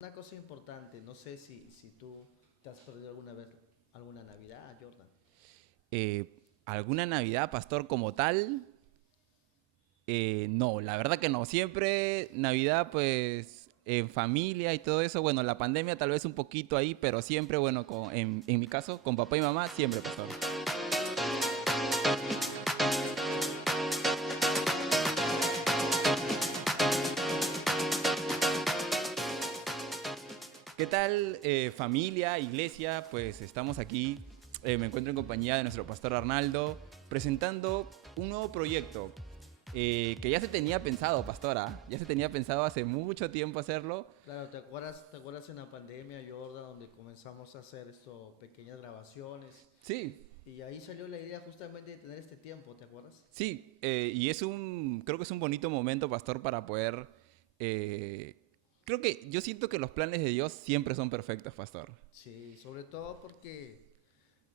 Una cosa importante, no sé si tú te has perdido alguna vez alguna Navidad, Jordan. ¿Alguna Navidad, pastor, como tal? No, la verdad que no. Siempre Navidad, pues, en familia y todo eso. Bueno, la pandemia tal vez un poquito ahí, pero siempre, bueno, en mi caso, con papá y mamá, siempre, pastor. ¿Qué tal, familia, iglesia? Pues estamos aquí. Me encuentro en compañía de nuestro pastor Arnaldo, presentando un nuevo proyecto que ya se tenía pensado, pastora. Ya se tenía pensado hace mucho tiempo hacerlo. Claro, ¿te acuerdas en la pandemia, Jordan, donde comenzamos a hacer esto, pequeñas grabaciones? Sí, Y ahí salió la idea justamente de tener este tiempo, ¿te acuerdas? sí, y creo que es un bonito momento, pastor, para poder... eh, creo que yo siento que los planes de Dios siempre son perfectos, pastor. Sí, sobre todo porque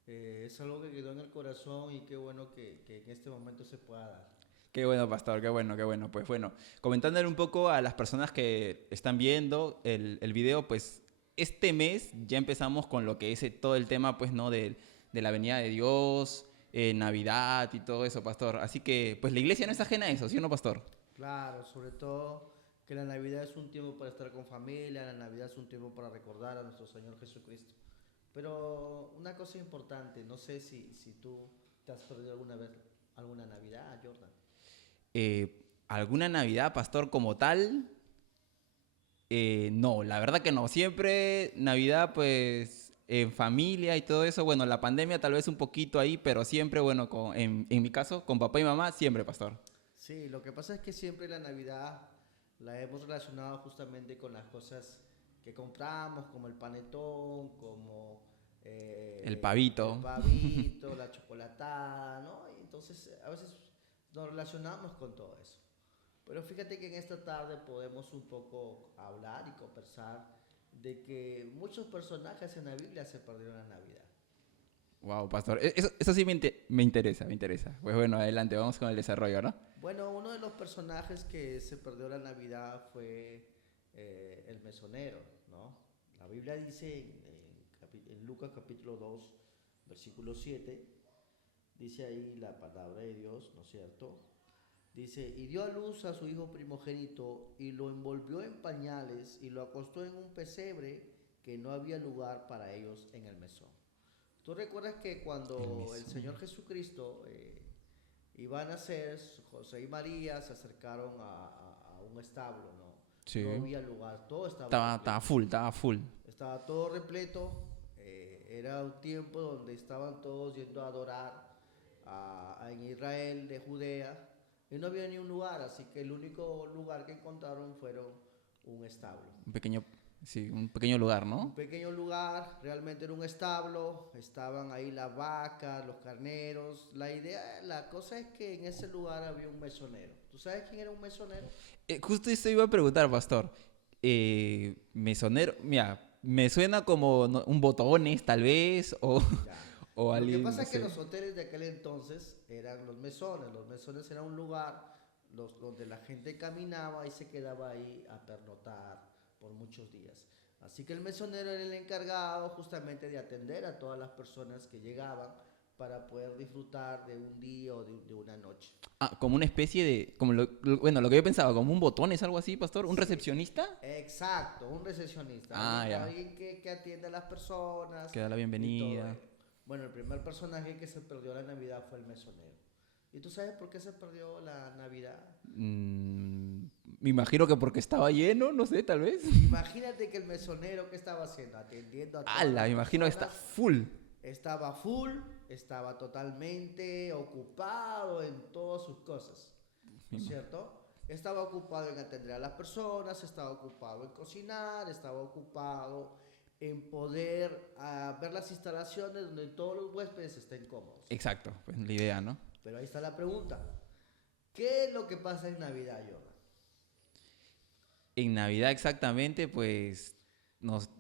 es algo que quedó en el corazón y qué bueno que en este momento se pueda dar. Qué bueno, pastor, qué bueno, qué bueno. Pues bueno, comentándole un poco a las personas que están viendo el video, pues este mes ya empezamos con lo que es todo el tema, pues, ¿no? De la venida de Dios, Navidad y todo eso, pastor. Así que, pues la iglesia no es ajena a eso, ¿sí o no, pastor? Claro, sobre todo que la Navidad es un tiempo para estar con familia, la Navidad es un tiempo para recordar a nuestro Señor Jesucristo. Pero una cosa importante, no sé si tú te has perdido alguna vez alguna Navidad, Jordan. ¿Alguna Navidad, pastor, como tal? No, la verdad que no. Siempre Navidad, pues, en familia y todo eso. Bueno, la pandemia tal vez un poquito ahí, pero siempre, bueno, en mi caso, con papá y mamá, siempre, pastor. Sí, lo que pasa es que siempre la Navidad la hemos relacionado justamente con las cosas que compramos, como el panetón, como El el pavito. pavito, la chocolatada, ¿no? Y entonces a veces nos relacionamos con todo eso. Pero fíjate que en esta tarde podemos un poco hablar y conversar de que muchos personajes en la Biblia se perdieron la Navidad. Wow, pastor. Eso sí me interesa, me interesa. Pues bueno, adelante, vamos con el desarrollo, ¿no? Bueno, uno de los personajes que se perdió la Navidad fue el mesonero, ¿no? La Biblia dice en Lucas capítulo 2, versículo 7, dice ahí la palabra de Dios, ¿no es cierto? Dice, y dio a luz a su hijo primogénito y lo envolvió en pañales y lo acostó en un pesebre que no había lugar para ellos en el mesón. ¿Tú recuerdas que El cuando el mesón. Señor Jesucristo iban a ser, José y María se acercaron a un establo, ¿no? No Sí. había lugar, todo estaba Estaba repleto. full, estaba full. Estaba todo repleto, era un tiempo donde estaban todos yendo a adorar en Israel de Judea y no había ni un lugar, así que el único lugar que encontraron fueron un establo. Un pequeño, sí, un pequeño lugar, Un ¿no? pequeño lugar, realmente era un establo, estaban ahí las vacas, los carneros. La cosa es que en ese lugar había un mesonero. ¿Tú sabes quién era un mesonero? Justo esto iba a preguntar, pastor. Mesonero, mira, me suena como un botones, tal vez, Ya. o Lo que alguien, pasa no es que sé. los hoteles de aquel entonces eran los mesones. Los mesones era un lugar donde la gente caminaba y se quedaba ahí a pernoctar por muchos días. Así que el mesonero era el encargado justamente de atender a todas las personas que llegaban para poder disfrutar de un día o de una noche. Ah, como una especie de, bueno, lo que yo pensaba, como un botones, algo así, pastor, un Sí, recepcionista. exacto, un recepcionista, Ah, ya, alguien que atiende a las personas que da la y todo bienvenida. ello. Bueno, el primer personaje que se perdió la Navidad fue el mesonero. ¿Y tú sabes por qué se perdió la Navidad? Mm, Me imagino que porque estaba lleno, no sé, tal vez. Imagínate que el mesonero que estaba haciendo, atendiendo a todas Ala, las me imagino que está personas, full. estaba full, estaba totalmente ocupado en todas sus cosas, Me ¿no es ima- cierto? Estaba ocupado en atender a las personas, estaba ocupado en cocinar, estaba ocupado en poder ver las instalaciones donde todos los huéspedes estén cómodos. Exacto, pues la idea, ¿no? Pero ahí está la pregunta. ¿Qué es lo que pasa en Navidad, Jordan? En Navidad exactamente, pues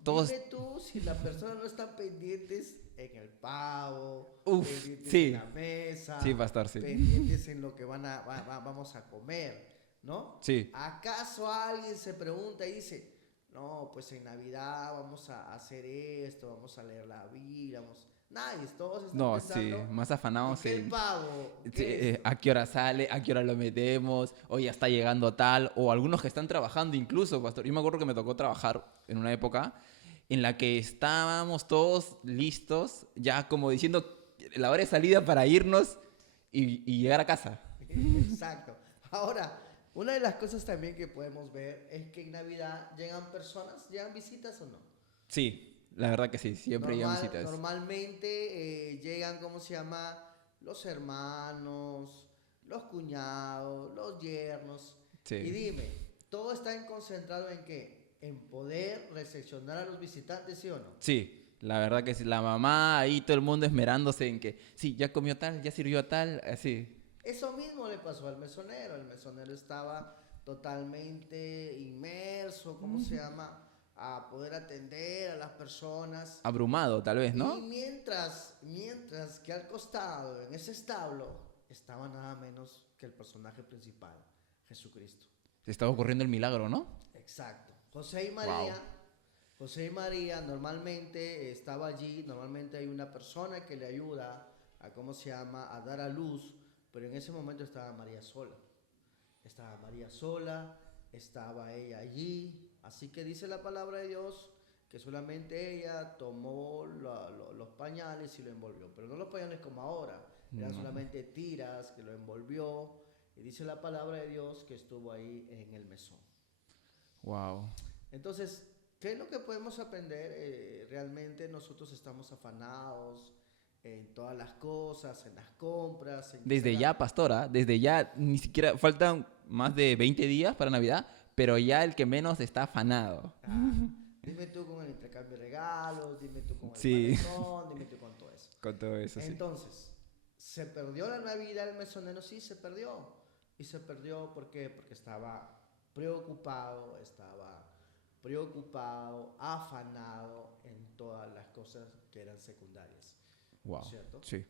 todos... Dime tú si las personas no están pendientes en el pavo, Uf, pendientes en la sí, sí, mesa, pastor, sí. pendientes en lo que vamos a comer, ¿no? Sí. ¿Acaso alguien se pregunta y dice, no, pues en Navidad vamos a hacer esto, vamos a leer la Biblia, Nadie, todos están No, sí, pensando más en afanados que el en pavo, sí, que esto. a qué hora sale, a qué hora lo metemos, o ya está llegando tal, o algunos que están trabajando incluso, pastor. Yo me acuerdo que me tocó trabajar en una época en la que estábamos todos listos, ya como diciendo la hora de salida para irnos y llegar a casa. Exacto. Ahora, una de las cosas también que podemos ver es que en Navidad llegan personas, llegan visitas o no. Sí, la verdad que sí, siempre llegan visitas. Normalmente llegan, ¿cómo se llama? Los hermanos, los cuñados, los yernos. Y Sí. dime, ¿todo está concentrado en qué? En poder recepcionar a los visitantes, ¿sí o no? Sí, la verdad que sí. La mamá, ahí todo el mundo esmerándose en que, sí, ya comió tal, ya sirvió tal, así. Eso mismo le pasó al mesonero. El mesonero estaba totalmente inmerso, ¿cómo se llama? A poder atender a las personas. Abrumado, tal vez, Y ¿no? mientras que al costado, en ese establo, estaba nada menos que el personaje principal, Jesucristo. Se estaba ocurriendo el milagro, ¿no? Exacto. Wow. José y María normalmente estaba allí, normalmente hay una persona que le ayuda a, ¿cómo se llama?, a dar a luz, pero en ese momento estaba María sola. Estaba María sola, estaba ella allí, así que dice la palabra de Dios que solamente ella tomó los pañales y lo envolvió, pero no los pañales como ahora, eran No. solamente tiras que lo envolvió, y dice la palabra de Dios que estuvo ahí en el mesón. Wow. Entonces, ¿qué es lo que podemos aprender? Realmente nosotros estamos afanados en todas las cosas, en las compras, en quizás Desde ya, pastora, desde ya, ni siquiera faltan más de 20 días para Navidad, pero ya el que menos está afanado. ah, dime tú con el intercambio de regalos, dime tú con el Sí, panetón, dime tú con todo eso. con todo eso, sí. Entonces, ¿se perdió la Navidad el mesonero? Sí, se perdió. Y se perdió ¿por qué? Porque estaba preocupado, afanado en todas las cosas que eran secundarias. ¿No es Wow, cierto? sí.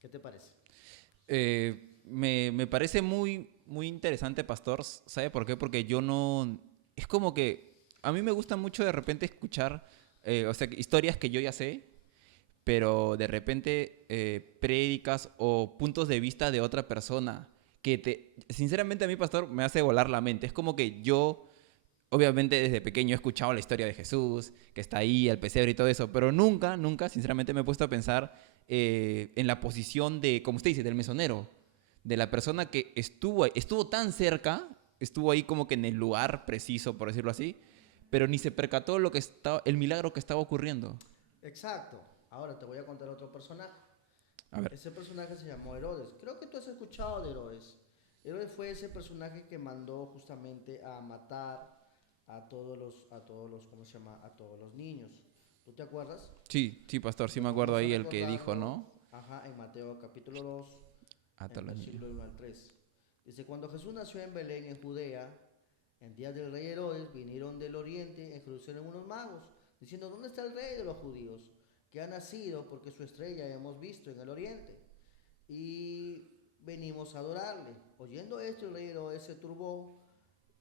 ¿Qué te parece? Me parece muy interesante, pastor. ¿Sabe por qué? Porque yo no... Es como que a mí me gusta mucho de repente escuchar, o sea, historias que yo ya sé, pero de repente prédicas o puntos de vista de otra persona que sinceramente a mí, pastor, me hace volar la mente. Es como que yo, obviamente desde pequeño he escuchado la historia de Jesús, que está ahí, el pesebre y todo eso, pero nunca, sinceramente me he puesto a pensar en la posición de, como usted dice, del mesonero, de la persona que estuvo tan cerca, estuvo ahí como que en el lugar preciso, por decirlo así, pero ni se percató lo que estaba, el milagro que estaba ocurriendo. Exacto. Ahora te voy a contar otro personaje. A ver. Ese personaje se llamó Herodes. Creo que tú has escuchado de Herodes. Herodes fue ese personaje que mandó justamente a matar ¿cómo se llama? A todos los niños. ¿Tú te acuerdas? Sí, sí, pastor, sí me Bueno, acuerdo vamos a ahí el que dijo, recordarlo, ¿no? ajá, en Mateo capítulo 2, A en todos los niños. versículo 1 al 3. Dice, cuando Jesús nació en Belén, en Judea, en días del rey Herodes, vinieron del oriente en Jerusalén unos magos, diciendo, ¿dónde está el rey de los judíos? Que ha nacido porque su estrella hemos visto en el oriente. Y venimos a adorarle. Oyendo esto, el rey Herodes se turbó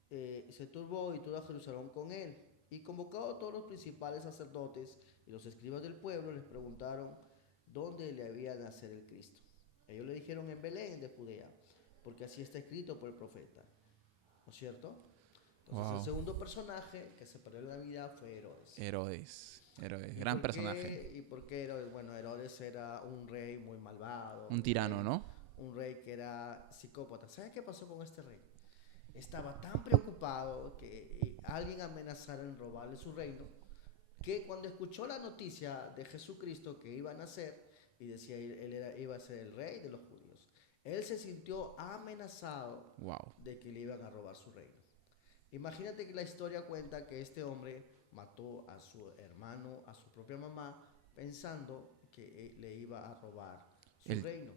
y toda Jerusalén con él. Y convocado a todos los principales sacerdotes y los escribas del pueblo, les preguntaron dónde le había de nacer el Cristo. Ellos le dijeron en Belén de Judea, porque así está escrito por el profeta. ¿No es cierto? Entonces el Wow. segundo personaje que se perdió en la vida fue Herodes. Herodes, ¿Y gran por personaje. qué? ¿Y por qué Herodes? Bueno, Herodes era un rey muy malvado, Un tirano, ¿no? un rey que era psicópata. ¿Sabes qué pasó con este rey? Estaba tan preocupado que alguien amenazara en robarle su reino, que cuando escuchó la noticia de Jesucristo que iba a nacer, y decía iba a ser el rey de los judíos, él se sintió amenazado Wow. de que le iban a robar su reino. Imagínate que la historia cuenta que este hombre mató a su hermano, a su propia mamá, pensando que le iba a robar su El, reino.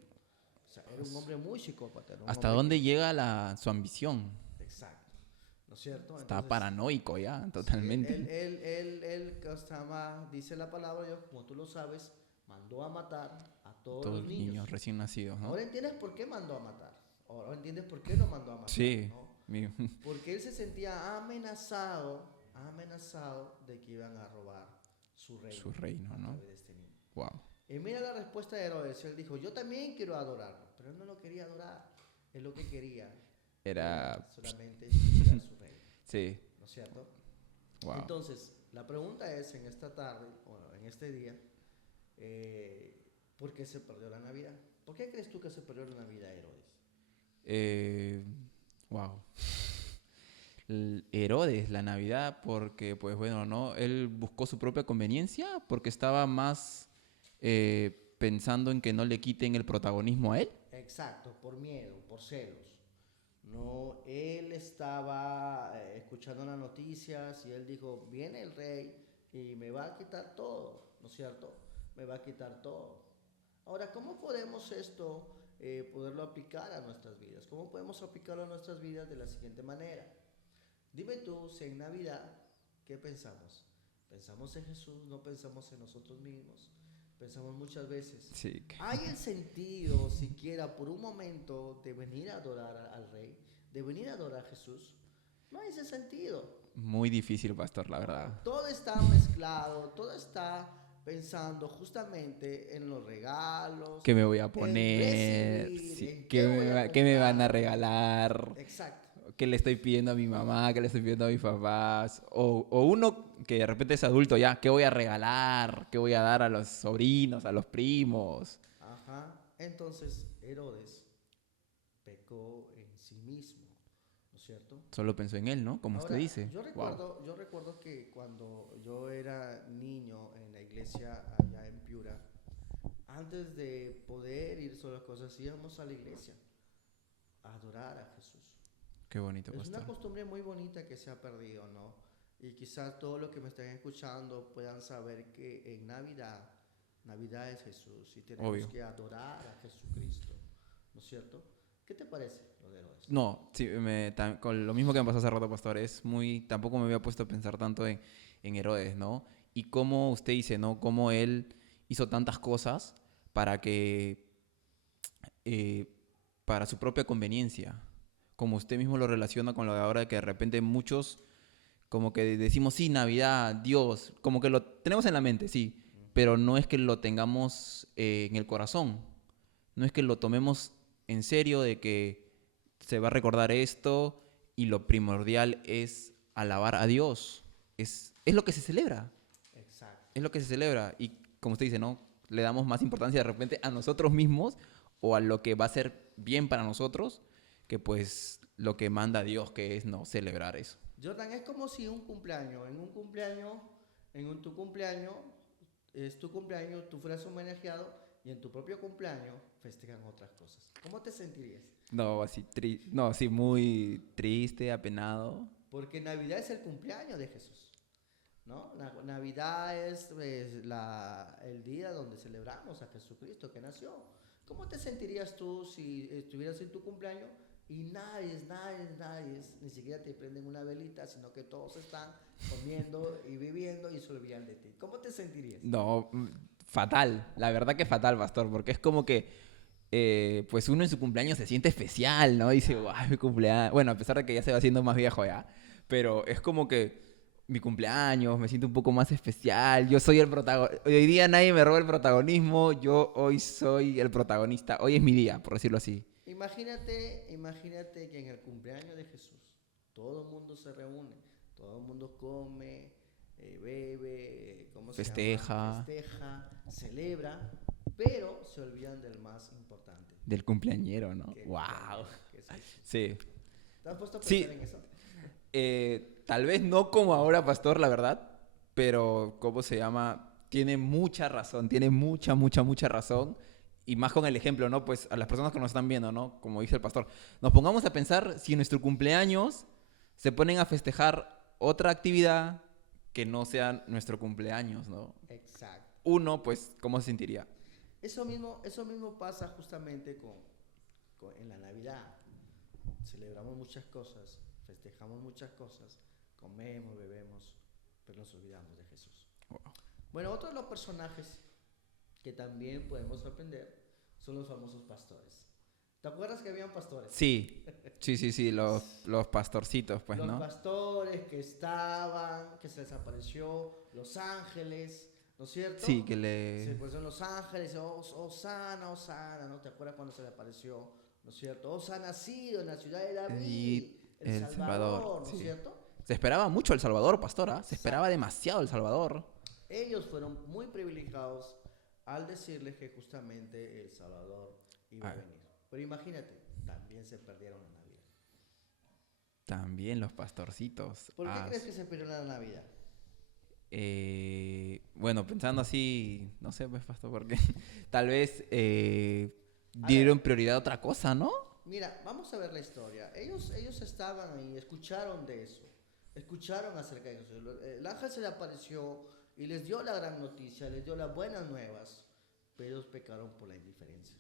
O sea, era un hombre muy psicópata, era un ¿Hasta hombre que... dónde llega su ambición? Exacto, ¿no es cierto? Está Entonces, paranoico ya, sí, totalmente. dice la palabra de Dios, como tú lo sabes, mandó a matar a todos Todos los los niños. niños recién nacidos, ¿no? Ahora entiendes por qué mandó a matar. Ahora entiendes por qué lo mandó a matar, Sí. ¿no? Porque él se sentía amenazado ha amenazado de que iban a robar Su reino, a ¿no? través de este niño. Wow. Y mira la respuesta de Herodes. Él dijo, yo también quiero adorarlo, pero él no lo quería adorar. Él lo que quería era Era... solamente visitar su reino, Sí, ¿no es cierto? wow. Entonces, la pregunta es en esta tarde, o en este día, ¿por qué se perdió la Navidad? ¿Por qué crees tú que se perdió la Navidad, Herodes? Eh, wow. Herodes, la Navidad, porque, pues bueno, ¿no? Él buscó su propia conveniencia porque estaba más pensando en que no le quiten el protagonismo a él. Exacto, por miedo, por celos. No, él estaba escuchando las noticias y él dijo, viene el rey y me va a quitar todo, ¿no es cierto? Me va a quitar todo. Ahora, ¿cómo podemos esto poderlo aplicar a nuestras vidas? ¿Cómo podemos aplicarlo a nuestras vidas de la siguiente manera? Dime tú, si en Navidad, ¿qué pensamos? ¿Pensamos en Jesús? ¿No pensamos en nosotros mismos? Pensamos muchas veces. Sí, ¿Hay el sentido, siquiera por un momento, de venir a adorar al Rey? ¿De venir a adorar a Jesús? No hay ese sentido. muy difícil, pastor, la No, verdad. todo está mezclado, todo está pensando justamente en los regalos, ¿Qué me voy a en poner? recibir, Sí, en qué voy a qué me van a comprar. regalar? Exacto. ¿Qué le estoy pidiendo a mi mamá? ¿Qué le estoy pidiendo a mis papás? O uno que de repente es adulto ya, ¿qué voy a regalar? ¿Qué voy a dar a los sobrinos, a los primos? Ajá. Entonces, Herodes pecó en sí mismo, ¿no es cierto? Solo pensó en él, ¿no? Como usted Ahora, dice. Wow. yo recuerdo que cuando yo era niño en la iglesia allá en Piura, antes de poder ir sobre las cosas, íbamos a la iglesia a adorar a Jesús. Qué bonito, Es una pastor. costumbre muy bonita que se ha perdido, ¿no? Y quizás todos los que me estén escuchando puedan saber que en Navidad, Navidad es Jesús y tenemos Obvio. que adorar a Jesucristo, ¿no es cierto? ¿Qué te parece lo de Herodes? No, sí, con lo mismo que me pasó hace rato, pastor, es muy... Tampoco me había puesto a pensar tanto en Herodes, ¿no? Y cómo usted dice, ¿no? Cómo él hizo tantas cosas para que... eh, para su propia conveniencia. Como usted mismo lo relaciona con lo de ahora, de que de repente muchos como que decimos, sí, Navidad, Dios, como que lo tenemos en la mente, sí, Ujú. pero no es que lo tengamos en el corazón, no es que lo tomemos en serio de que se va a recordar esto y lo primordial es alabar a Dios. Es lo que se celebra, Exacto. es lo que se celebra. Y como usted dice, ¿no? Le damos más importancia de repente a nosotros mismos o a lo que va a ser bien para nosotros que pues lo que manda Dios, que es no celebrar eso. Jordan, es como si un cumpleaños, en un cumpleaños, tu cumpleaños, es tu cumpleaños, tú fueras homenajeado y en tu propio cumpleaños festejan otras cosas. ¿Cómo te sentirías? No, así, no, así muy triste, apenado. Porque Navidad es el cumpleaños de Jesús, ¿no? Navidad es el día donde celebramos a Jesucristo que nació. ¿Cómo te sentirías tú si estuvieras en tu cumpleaños y nadie, ni siquiera te prenden una velita, sino que todos están comiendo y viviendo y se olvidan de ti? ¿Cómo te sentirías? No, fatal, la verdad que fatal, pastor, porque es como que, pues uno en su cumpleaños se siente especial, ¿no? Dice, Claro. guau, mi cumpleaños. Bueno, a pesar de que ya se va haciendo más viejo ya, pero es como que mi cumpleaños, me siento un poco más especial, yo soy el protagonista. Hoy día nadie me roba el protagonismo, yo hoy soy el protagonista, hoy es mi día, por decirlo así. Imagínate que en el cumpleaños de Jesús todo el mundo se reúne, todo el mundo come, bebe, ¿cómo se llama? Festeja Festeja, celebra, pero se olvidan del más importante, del cumpleañero, ¿no? que el Wow. cumpleañero, que es Jesús. Sí. ¿Te has puesto a pensar Sí, en eso? tal vez no como ahora, pastor, la verdad, pero ¿cómo se llama? Tiene mucha razón, tiene mucha razón. Y más con el ejemplo, ¿no? Pues a las personas que nos están viendo, ¿no? Como dice el pastor, nos pongamos a pensar si en nuestro cumpleaños se ponen a festejar otra actividad que no sea nuestro cumpleaños, ¿no? Exacto. Uno, pues, ¿cómo se sentiría? Eso mismo pasa justamente en la Navidad. Celebramos muchas cosas, festejamos muchas cosas, comemos, bebemos, pero nos olvidamos de Jesús. Wow. Bueno, otro de los personajes que también podemos aprender son los famosos pastores. ¿Te acuerdas que habían pastores? Sí, sí, los pastorcitos, pues, Los ¿no? pastores que estaban, que se les apareció, los ángeles, ¿no es Sí, cierto? que Se le... pusieron los ángeles, oh, Osana, Osana, ¿no te acuerdas cuando se le apareció, ¿no es cierto? Os ha nacido en la ciudad de David, Y el El Salvador, Salvador, ¿no es sí. cierto? Se esperaba mucho El Salvador, pastora. Se esperaba Exacto. demasiado El Salvador. Ellos fueron muy privilegiados al decirles que justamente el Salvador iba a Ah, venir. Pero imagínate, también se perdieron la Navidad. también los pastorcitos. ¿Por qué crees que se perdieron la Navidad? Bueno, pensando así, no sé, pues, pastor, porque tal vez A ver, dieron prioridad a otra cosa, ¿no? mira, vamos a ver la historia. Ellos estaban ahí, escucharon de eso, escucharon acerca de eso. El ángel se le apareció y les dio la gran noticia, les dio las buenas nuevas, pero ellos pecaron por la indiferencia.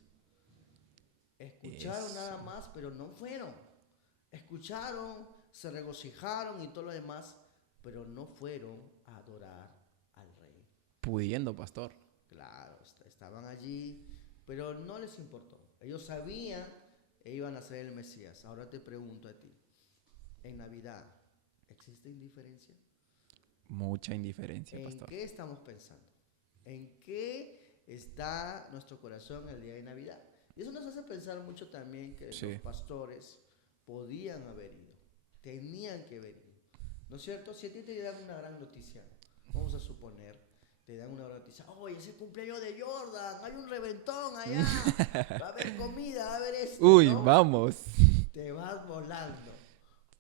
Escucharon Eso. nada más, pero no fueron. Escucharon, se regocijaron y todo lo demás, pero no fueron a adorar al rey. Pudiendo, pastor. Claro, estaban allí, pero no les importó. Ellos sabían que iban a ser el Mesías. Ahora te pregunto a ti, en Navidad, ¿existe indiferencia? Mucha indiferencia, ¿En pastor. qué estamos pensando? ¿En qué está nuestro corazón el día de Navidad? Y eso nos hace pensar mucho también que los Sí. pastores podían haber ido, tenían que haber ido. ¿No es cierto? Si a ti te dan una gran noticia, vamos a suponer, te dan una gran noticia, oye, es el cumpleaños de Jordan, hay un reventón allá, va a haber comida, va a haber esto, Uy, ¿no? vamos. Te vas volando.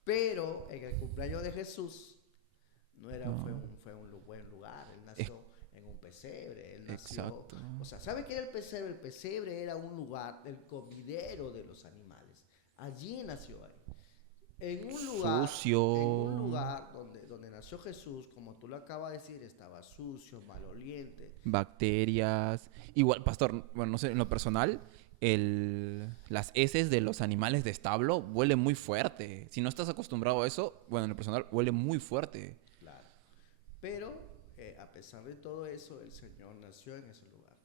Pero en el cumpleaños de Jesús no era, No, fue un buen lugar. Él es- nació en un pesebre. Él nació. exacto. O sea, ¿sabe qué era el pesebre? El pesebre era un lugar, el comidero de los animales. Allí nació él. En un Sucio. lugar donde nació Jesús, como tú lo acabas de decir, estaba sucio, maloliente. Bacterias. Igual, pastor, bueno, no sé, en lo personal, las heces de los animales de establo huelen muy fuerte. Si no estás acostumbrado a eso, bueno, en lo personal huele muy fuerte. Claro. Pero a pesar de todo eso, el Señor nació en ese lugar.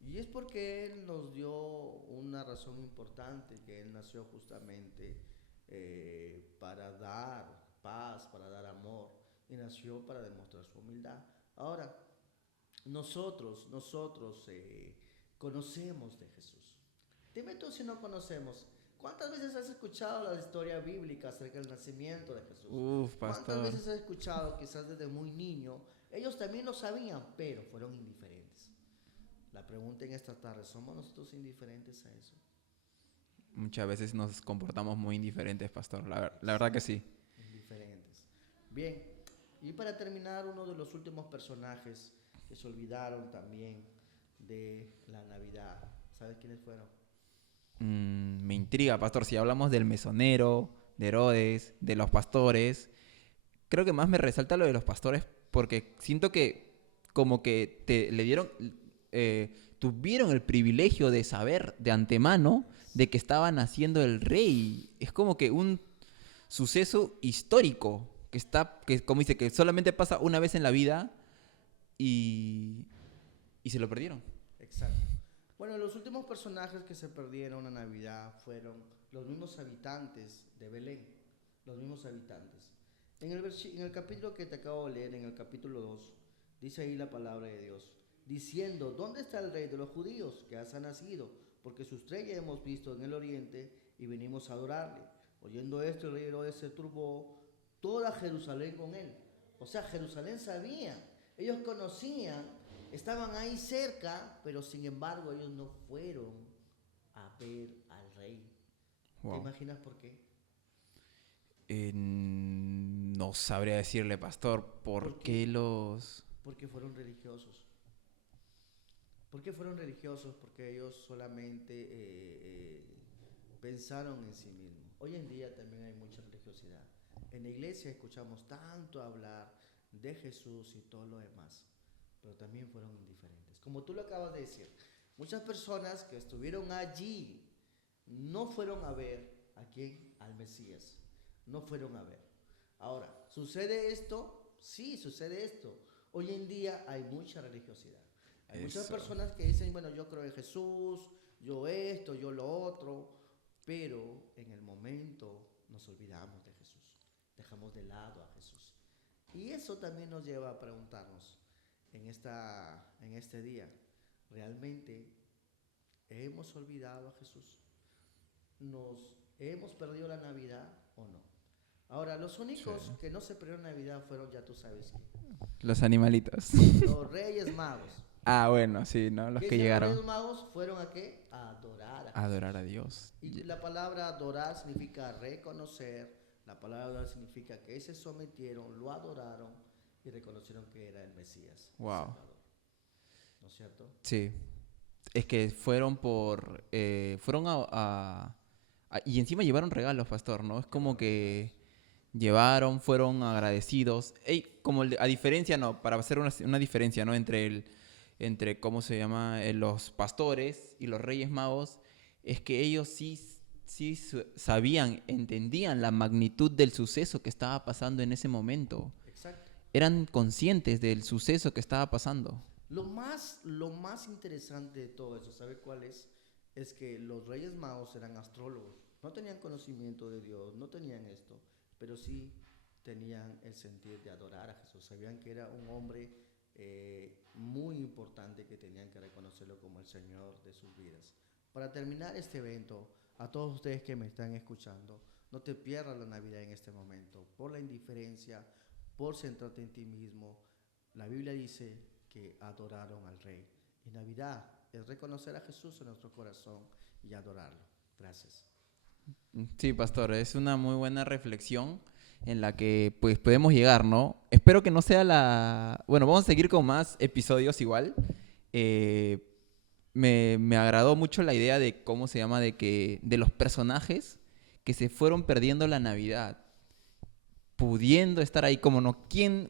Y es porque Él nos dio una razón importante, que Él nació justamente para dar paz, para dar amor, y nació para demostrar su humildad. Ahora, nosotros conocemos de Jesús. Dime tú si no conocemos. ¿Cuántas veces has escuchado la historia bíblica acerca del nacimiento de Jesús? Uf, ¿Cuántas pastor. veces has escuchado, quizás desde muy niño, ellos también lo sabían, pero fueron indiferentes? La pregunta en esta tarde, ¿somos nosotros indiferentes a eso? Muchas veces nos comportamos muy indiferentes, pastor. La verdad que Exacto, sí. indiferentes. Bien, y para terminar, uno de los últimos personajes que se olvidaron también de la Navidad. ¿Sabes quiénes fueron? Me intriga, pastor. Si hablamos del mesonero, de Herodes, de los pastores, creo que más me resalta lo de los pastores porque siento que como que le dieron, tuvieron el privilegio de saber de antemano de que estaba naciendo el rey. Es como que un suceso histórico que como dice, que solamente pasa una vez en la vida y, y se lo perdieron. Exacto. Bueno, los últimos personajes que se perdieron en Navidad fueron los mismos habitantes de Belén, los mismos habitantes. En el capítulo que te acabo de leer, en el capítulo 2, dice ahí la palabra de Dios, diciendo, ¿dónde está el rey de los judíos que ha nacido? Porque su estrella hemos visto en el oriente y venimos a adorarle. Oyendo esto, el rey Herodes se turbó, toda Jerusalén con él. O sea, Jerusalén sabía, ellos conocían, estaban ahí cerca, pero sin embargo ellos no fueron a ver al rey. ¿Te Wow. imaginas por qué? No sabría decirle, pastor, ¿Por por qué? qué los... Porque fueron religiosos. ¿Por qué fueron religiosos? Porque ellos solamente pensaron en sí mismos. Hoy en día también hay mucha religiosidad. En la iglesia escuchamos tanto hablar de Jesús y todo lo demás, pero también fueron indiferentes. Como tú lo acabas de decir, muchas personas que estuvieron allí no fueron a ver a quién, al Mesías, no fueron a ver. Ahora, ¿sucede esto? Sí, sucede esto. Hoy en día hay mucha religiosidad. Hay muchas Eso. personas que dicen, bueno, yo creo en Jesús, yo esto, yo lo otro, pero en el momento nos olvidamos de Jesús, dejamos de lado a Jesús. Y eso también nos lleva a preguntarnos en este día, ¿realmente hemos olvidado a Jesús? ¿Nos hemos perdido la Navidad o no? Ahora, los únicos Sí. que no se perdieron Navidad fueron, ya tú sabes quién, Los animalitos. los Reyes Magos. Ah, bueno, sí, ¿no? Los ¿Qué que hicieron los llegaron Reyes Magos? Fueron a qué? A adorar a a Jesús. adorar a Dios. Y la palabra adorar significa reconocer, la palabra adorar significa que se sometieron, lo adoraron y reconocieron que era el Mesías, el Wow. Salvador. ¿No es cierto? Sí. Es que fueron fueron y encima llevaron regalos, pastor, ¿no? Es como que fueron agradecidos. Ey, como a diferencia, no, para hacer una diferencia, ¿no? Entre, ¿cómo se llama? Los pastores y los reyes magos, es que ellos sabían, entendían la magnitud del suceso que estaba pasando en ese momento. Exacto. Eran conscientes del suceso que estaba pasando. Lo más interesante de todo eso, ¿sabe cuál es? Es que los Reyes Magos eran astrólogos. No tenían conocimiento de Dios, no tenían esto, pero sí tenían el sentir de adorar a Jesús. Sabían que era un hombre muy importante, que tenían que reconocerlo como el Señor de sus vidas. Para terminar este evento, a todos ustedes que me están escuchando, no te pierdas la Navidad en este momento, por la indiferencia, por centrarte en ti mismo. La Biblia dice que adoraron al Rey. Y Navidad es reconocer a Jesús en nuestro corazón y adorarlo. Gracias. Sí, pastor, es una muy buena reflexión en la que pues podemos llegar, ¿no? Espero que no sea Bueno, vamos a seguir con más episodios igual. Eh, me agradó mucho la idea de cómo se llama, de los personajes que se fueron perdiendo la Navidad, pudiendo estar ahí, como no.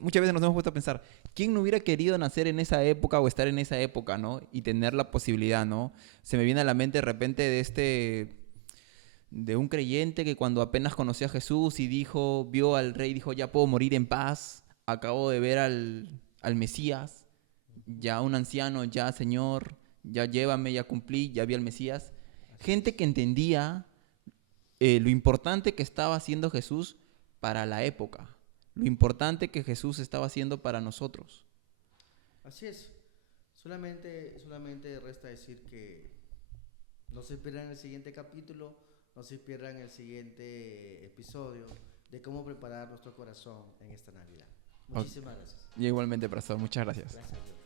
Muchas veces nos hemos puesto a pensar, ¿quién no hubiera querido nacer en esa época o estar en esa época, ¿no? Y tener la posibilidad, ¿no? Se me viene a la mente de repente de un creyente que cuando apenas conoció a Jesús y vio al rey, dijo, ya puedo morir en paz, acabo de ver al Mesías, ya un anciano, ya Señor, ya llévame, ya cumplí, ya vi al Mesías. Así Gente es. que entendía lo importante que estaba haciendo Jesús para la época, lo importante que Jesús estaba haciendo para nosotros. Así es. Solamente resta decir que no se pierdan el siguiente capítulo, no se pierdan el siguiente episodio de cómo preparar nuestro corazón en esta Navidad. Ok. Muchísimas gracias. Y igualmente, pastor, muchas gracias. Gracias a Dios.